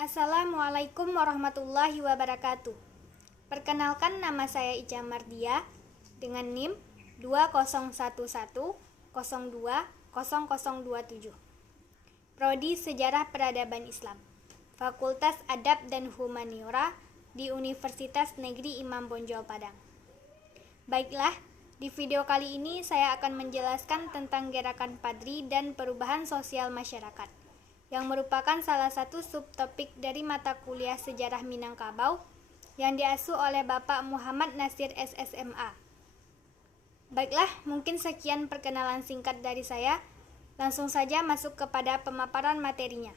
Assalamualaikum warahmatullahi wabarakatuh. Perkenalkan, nama saya Ica Mardia dengan NIM 2011020027. Prodi Sejarah Peradaban Islam, Fakultas Adab dan Humaniora di Universitas Negeri Imam Bonjol Padang. Baiklah, di video kali ini saya akan menjelaskan tentang gerakan Padri dan perubahan sosial masyarakat, yang merupakan salah satu subtopik dari mata kuliah Sejarah Minangkabau yang diasuh oleh Bapak Muhammad Nasir SSMA. Baiklah, mungkin sekian perkenalan singkat dari saya. Langsung saja masuk kepada pemaparan materinya.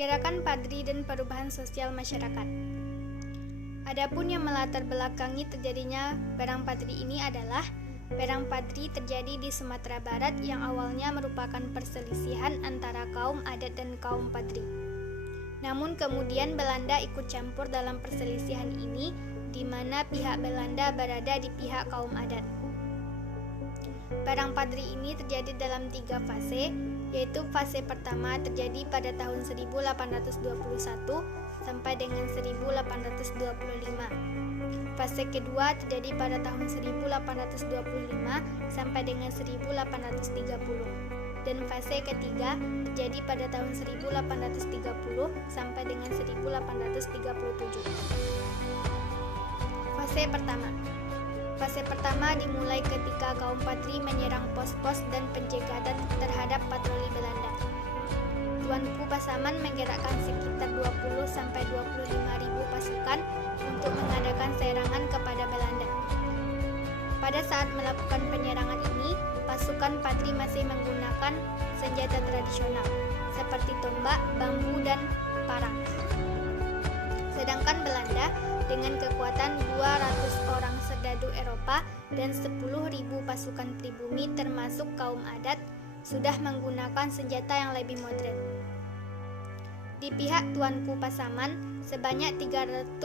Gerakan Padri dan perubahan sosial masyarakat. Adapun yang melatar belakangi terjadinya Perang Padri ini adalah Perang Padri terjadi di Sumatera Barat yang awalnya merupakan perselisihan antara kaum adat dan kaum Padri. Namun kemudian Belanda ikut campur dalam perselisihan ini, di mana pihak Belanda berada di pihak kaum adat. Perang Padri ini terjadi dalam 3 fase, yaitu fase pertama terjadi pada tahun 1821 sampai dengan 1825. Fase kedua terjadi pada tahun 1825 sampai dengan 1830. Dan fase ketiga terjadi pada tahun 1830 sampai dengan 1837. Fase pertama. Fase pertama dimulai ketika kaum Padri menyerang pos-pos dan penjagatan terhadap patroli Belanda. Tuanku Pasaman menggerakkan sekitar 20-25 ribu pasukan untuk mengadakan serangan kepada Belanda. Pada saat melakukan penyerangan ini, pasukan Padri masih menggunakan senjata tradisional seperti tombak, bambu, dan parang. Sedangkan Belanda dengan kekuatan 200 orang serdadu Eropa dan 10.000 pasukan pribumi termasuk kaum adat sudah menggunakan senjata yang lebih modern. Di pihak Tuanku Pasaman, sebanyak 350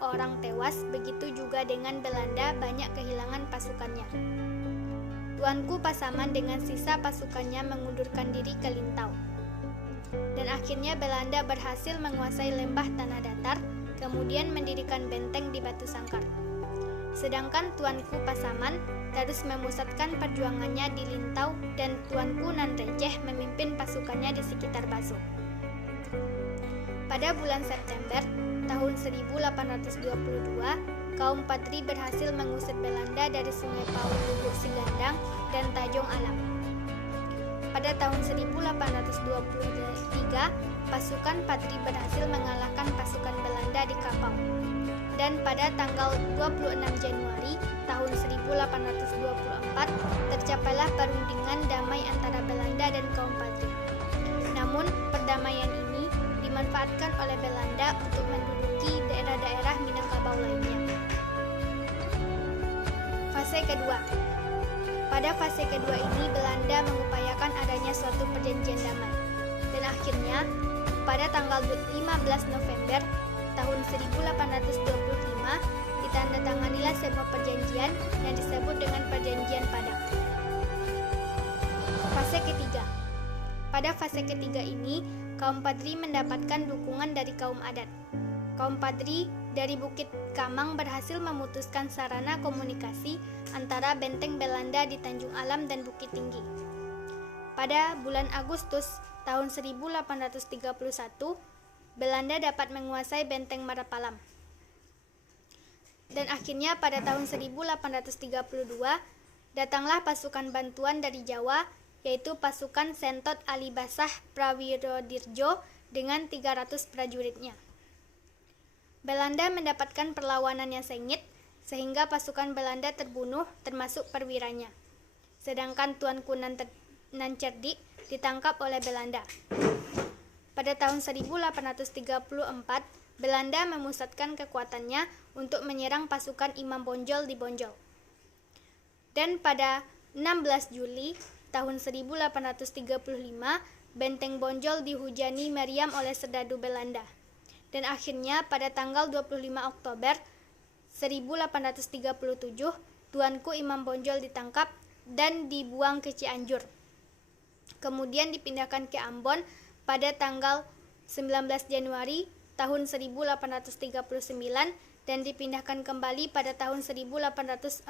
orang tewas, begitu juga dengan Belanda banyak kehilangan pasukannya. Tuanku Pasaman dengan sisa pasukannya mengundurkan diri ke Lintau. Dan akhirnya Belanda berhasil menguasai lembah tanah datar, kemudian mendirikan benteng di Batu Sangkar. Sedangkan Tuanku Pasaman terus memusatkan perjuangannya di Lintau dan Tuanku Nan Receh memimpin pasukannya di sekitar Baso. Pada bulan September tahun 1822, kaum Padri berhasil mengusir Belanda dari Sungai Paul, Lubuk Sigandang, dan Tajong Alam. Pada tahun 1823, pasukan Padri berhasil mengalahkan pasukan Belanda di Kapau. Dan pada tanggal 26 Januari tahun 1824, tercapailah perundingan damai antara Belanda dan kaum Padri. Namun, perdamaian ini dimanfaatkan oleh Belanda untuk menduduki daerah-daerah Minangkabau lainnya. Fase kedua. Pada fase kedua ini, Belanda mengupayakan adanya suatu perjanjian damai. Dan akhirnya, pada tanggal 15 November tahun 1825, ditandatanganilah sebuah perjanjian yang disebut dengan Perjanjian Padang. Fase ketiga. Pada fase ketiga ini, kaum Padri mendapatkan dukungan dari kaum adat. Kaum Padri dari Bukit Kamang berhasil memutuskan sarana komunikasi antara benteng Belanda di Tanjung Alam dan Bukit Tinggi. Pada bulan Agustus tahun 1831, Belanda dapat menguasai benteng Marapalam. Dan akhirnya pada tahun 1832, datanglah pasukan bantuan dari Jawa, yaitu pasukan Sentot Alibasah Prawirodirjo dengan 300 prajuritnya. Belanda mendapatkan perlawanan yang sengit, sehingga pasukan Belanda terbunuh termasuk perwiranya. Sedangkan Tuanku Nan Cerdik ditangkap oleh Belanda. Pada tahun 1834, Belanda memusatkan kekuatannya untuk menyerang pasukan Imam Bonjol di Bonjol. Dan pada 16 Juli tahun 1835, benteng Bonjol dihujani meriam oleh serdadu Belanda. dan akhirnya pada tanggal 25 Oktober 1837 Tuanku Imam Bonjol ditangkap dan dibuang ke Cianjur. Kemudian dipindahkan ke Ambon pada tanggal 19 Januari tahun 1839 dan dipindahkan kembali pada tahun 1841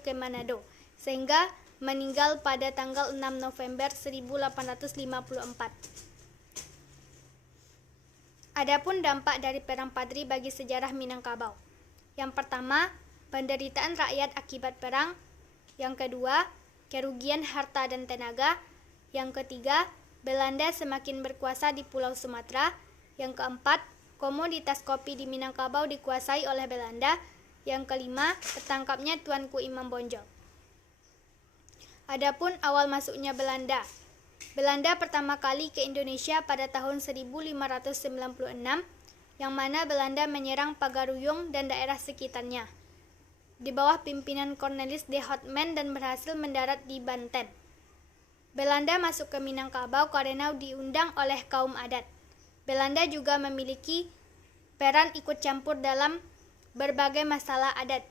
ke Manado, sehingga meninggal pada tanggal 6 November 1854. Adapun dampak dari Perang Padri bagi sejarah Minangkabau. Yang pertama, penderitaan rakyat akibat perang. Yang kedua, kerugian harta dan tenaga. Yang ketiga, Belanda semakin berkuasa di Pulau Sumatera. Yang keempat, komoditas kopi di Minangkabau dikuasai oleh Belanda. Yang kelima, tertangkapnya Tuanku Imam Bonjol. Adapun awal masuknya Belanda. Belanda pertama kali ke Indonesia pada tahun 1596, yang mana Belanda menyerang Pagaruyung dan daerah sekitarnya di bawah pimpinan Cornelis de Houtman dan berhasil mendarat di Banten. Belanda masuk ke Minangkabau karena diundang oleh kaum adat. Belanda juga memiliki peran ikut campur dalam berbagai masalah adat.